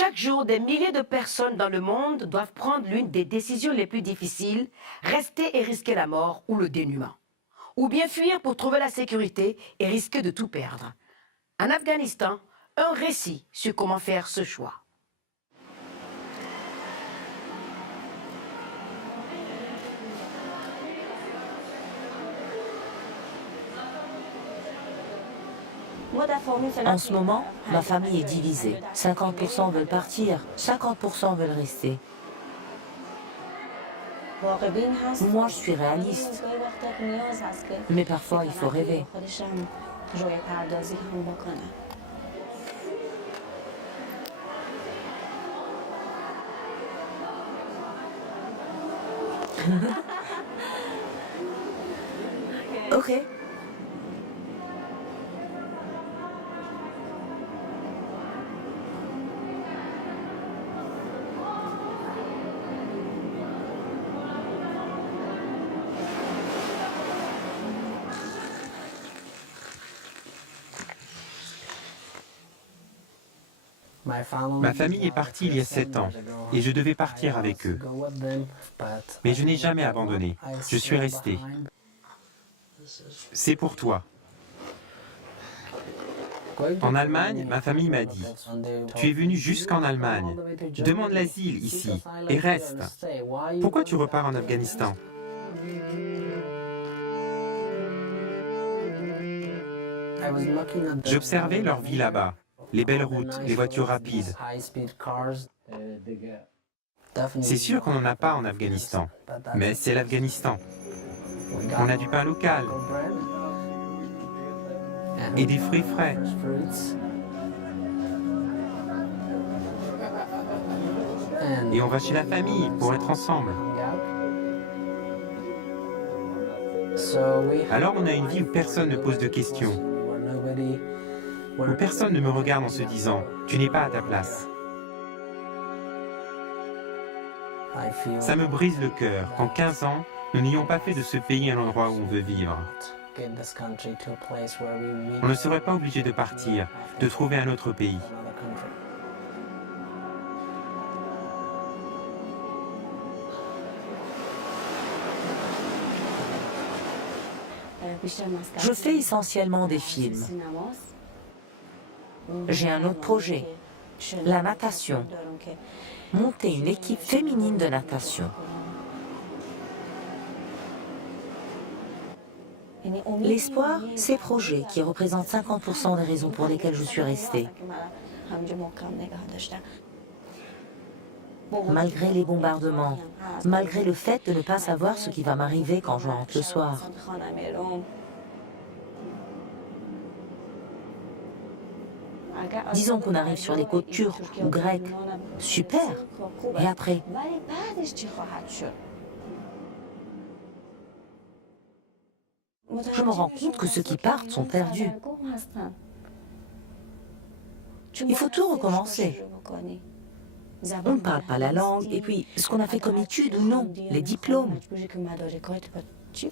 Chaque jour, des milliers de personnes dans le monde doivent prendre l'une des décisions les plus difficiles, rester et risquer la mort ou le dénuement. Ou bien fuir pour trouver la sécurité et risquer de tout perdre. En Afghanistan, un récit sur comment faire ce choix. En ce moment, ma famille est divisée. 50% veulent partir, 50% veulent rester. Moi, je suis réaliste. Mais parfois, il faut rêver. Ok. Ma famille est partie il y a 7 ans et je devais partir avec eux. Mais je n'ai jamais abandonné. Je suis resté. C'est pour toi. En Allemagne, ma famille m'a dit « Tu es venu jusqu'en Allemagne. Demande l'asile ici et reste. Pourquoi tu repars en Afghanistan ?» J'observais leur vie là-bas. Les belles routes, les voitures rapides. C'est sûr qu'on n'en a pas en Afghanistan, mais c'est l'Afghanistan. On a du pain local et des fruits frais. Et on va chez la famille pour être ensemble. Alors on a une vie où personne ne pose de questions. Où personne ne me regarde en se disant « Tu n'es pas à ta place ». Ça me brise le cœur qu'en 15 ans, nous n'ayons pas fait de ce pays un endroit où on veut vivre. On ne serait pas obligé de partir, de trouver un autre pays. Je fais essentiellement des films. J'ai un autre projet, la natation. Monter une équipe féminine de natation. L'espoir, ces projets qui représentent 50% des raisons pour lesquelles je suis restée. Malgré les bombardements, malgré le fait de ne pas savoir ce qui va m'arriver quand je rentre le soir. Disons qu'on arrive sur les côtes turques ou grecques. Super. Et après? Je me rends compte que ceux qui partent sont perdus. Il faut tout recommencer. On ne parle pas la langue, et puis ce qu'on a fait comme études ou non, les diplômes.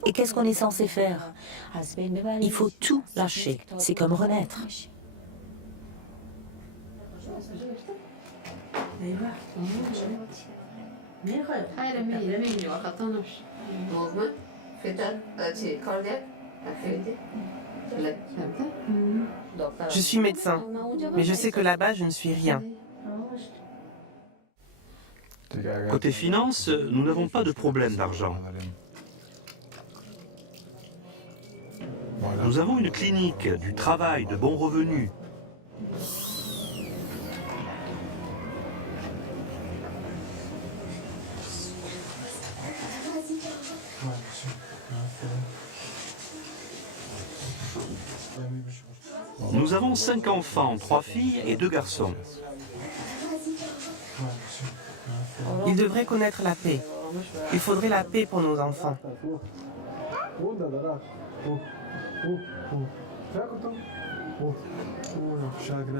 Et qu'est-ce qu'on est censé faire? Il faut tout lâcher, c'est comme renaître. Je suis médecin, mais je sais que là-bas, je ne suis rien. Côté finance, nous n'avons pas de problème d'argent. Nous avons une clinique, du travail, de bons revenus. Nous avons 5 enfants, 3 filles et 2 garçons. Ils devraient connaître la paix. Il faudrait la paix pour nos enfants.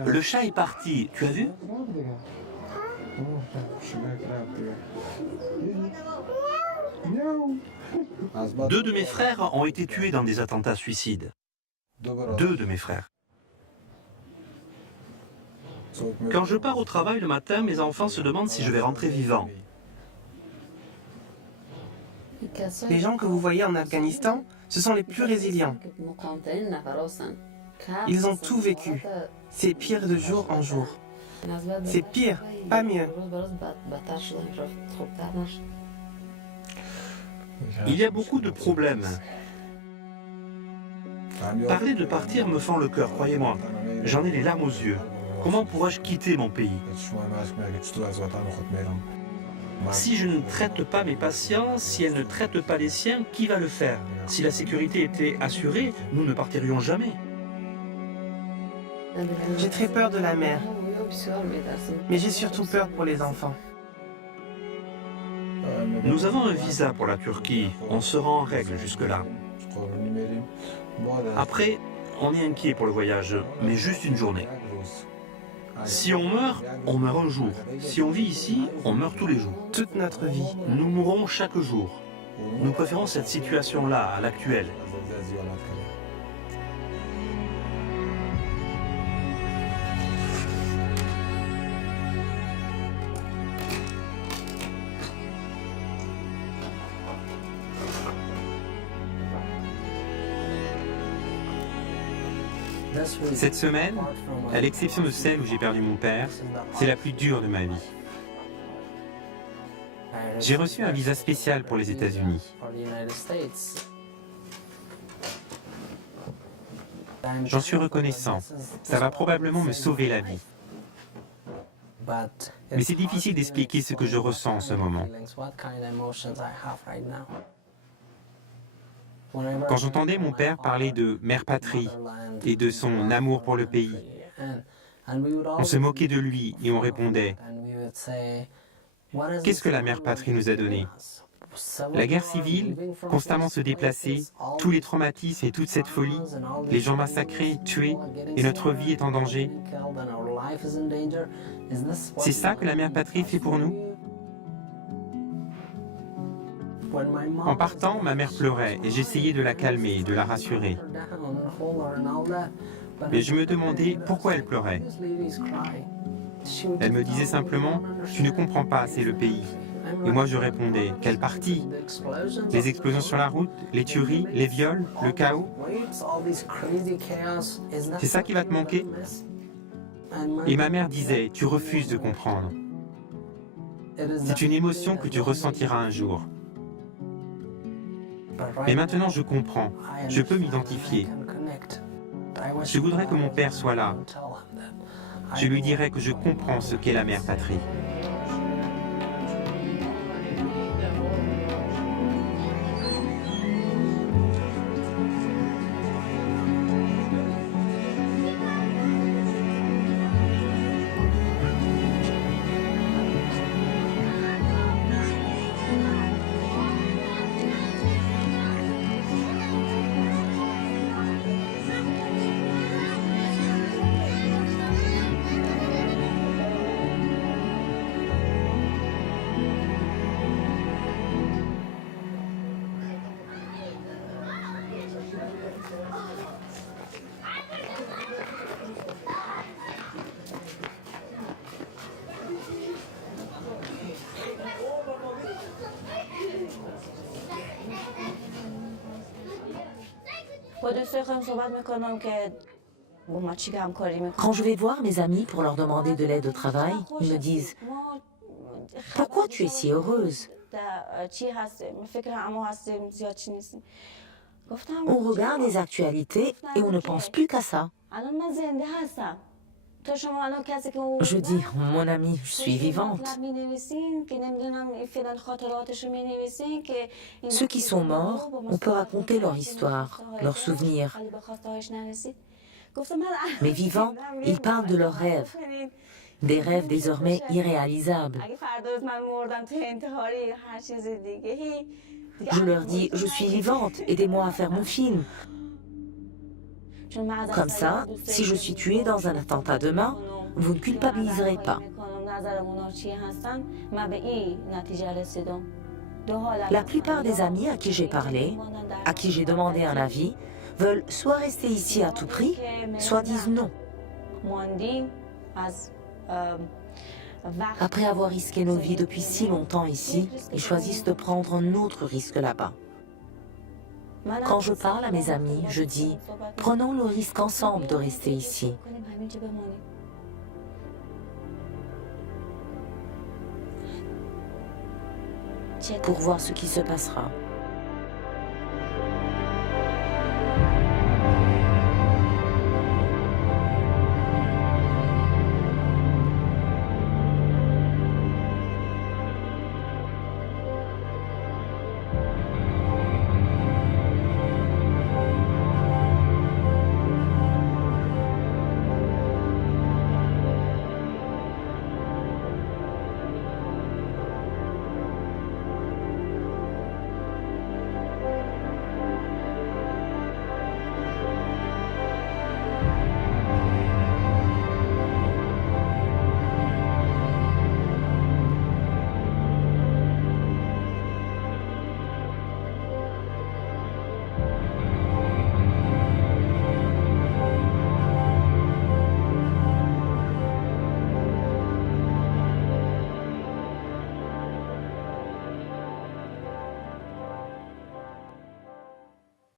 Le chat est parti, tu as vu? Deux de mes frères ont été tués dans des attentats suicides. 2 de mes frères. Quand je pars au travail le matin, mes enfants se demandent si je vais rentrer vivant. Les gens que vous voyez en Afghanistan, ce sont les plus résilients. Ils ont tout vécu. C'est pire de jour en jour. C'est pire, pas mieux. Il y a beaucoup de problèmes. Parler de partir me fend le cœur, croyez-moi. J'en ai les larmes aux yeux. Comment pourrais-je quitter mon pays? Si je ne traite pas mes patients, si elle ne traite pas les siens, qui va le faire? Si la sécurité était assurée, nous ne partirions jamais. J'ai très peur de la mer, mais j'ai surtout peur pour les enfants. Nous avons un visa pour la Turquie. On sera en règle jusque-là. Après, on est inquiet pour le voyage, mais juste une journée. Si on meurt un jour. Si on vit ici, on meurt tous les jours. Toute notre vie. Nous mourrons chaque jour. Nous préférons cette situation-là à l'actuelle. Cette semaine, à l'exception de celle où j'ai perdu mon père, c'est la plus dure de ma vie. J'ai reçu un visa spécial pour les États-Unis. J'en suis reconnaissant. Ça va probablement me sauver la vie. Mais c'est difficile d'expliquer ce que je ressens en ce moment. Quand j'entendais mon père parler de mère patrie et de son amour pour le pays, on se moquait de lui et on répondait « Qu'est-ce que la mère patrie nous a donné ? La guerre civile, constamment se déplacer, tous les traumatismes et toute cette folie, les gens massacrés, tués, et notre vie est en danger. C'est ça que la mère patrie fait pour nous ? » En partant, ma mère pleurait et j'essayais de la calmer, de la rassurer. Mais je me demandais pourquoi elle pleurait. Elle me disait simplement « Tu ne comprends pas, c'est le pays ». Et moi je répondais « Quelle partie ? Les explosions sur la route, les tueries, les viols, le chaos ? C'est ça qui va te manquer ?» Et ma mère disait « Tu refuses de comprendre. C'est une émotion que tu ressentiras un jour. » Mais maintenant je comprends, je peux m'identifier. Je voudrais que mon père soit là. Je lui dirais que je comprends ce qu'est la mère patrie. Quand je vais voir mes amis pour leur demander de l'aide au travail, ils me disent « Pourquoi tu es si heureuse ?» On regarde les actualités et on ne pense plus qu'à ça. Je dis « Mon ami, je suis vivante. » Ceux qui sont morts, on peut raconter leur histoire, leurs souvenirs. Mais vivants, ils parlent de leurs rêves. Des rêves désormais irréalisables. Je leur dis, je suis vivante, aidez-moi à faire mon film. Comme ça, si je suis tuée dans un attentat demain, vous ne culpabiliserez pas. La plupart des amis à qui j'ai parlé, à qui j'ai demandé un avis, veulent soit rester ici à tout prix, soit disent non. Après avoir risqué nos vies depuis si longtemps ici, ils choisissent de prendre un autre risque là-bas. Quand je parle à mes amis, je dis « Prenons le risque ensemble de rester ici ». Pour voir ce qui se passera.